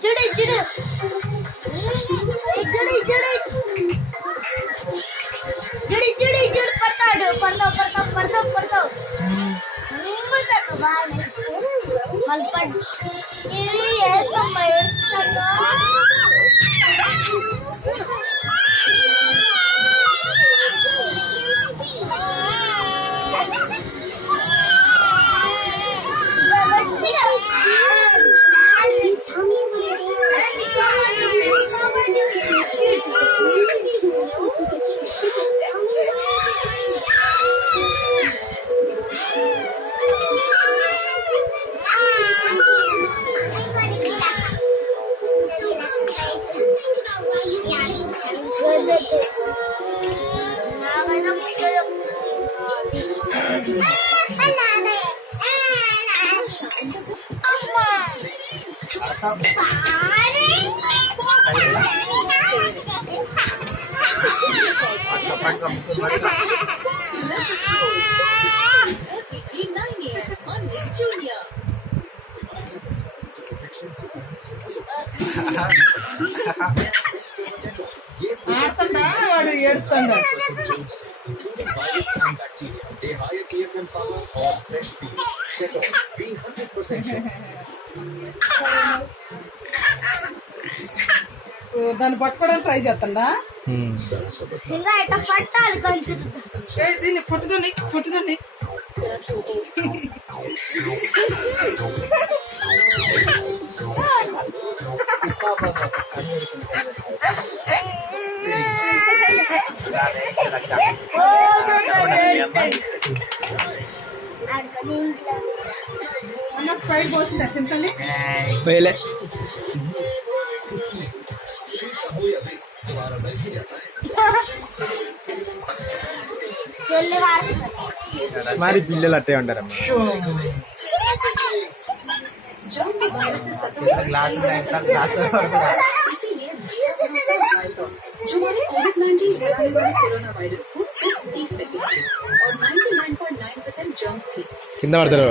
చూడు చూడు చూడు చూడు చూడు పడతాడు పడతావు పడతావు పడతావు పడతావు మళ్ళీ పడి ఇది వేస్తామ్మా వేస్తాను ఆడుతుందా వాడు ఏడుతుందా దాన్ని పట్టుకోవడానికి ట్రై చేస్తుందా ఇంకా ఎట్లా పట్టాలి కొంచెం దీన్ని పుట్టుదని పుట్టుదని అన్న స్ప్రైట్ పోసిందా చింతని వేలే మరి పిల్లలు అట్టే ఉంటారమ్మా గ్లాస్ కింద పడతారు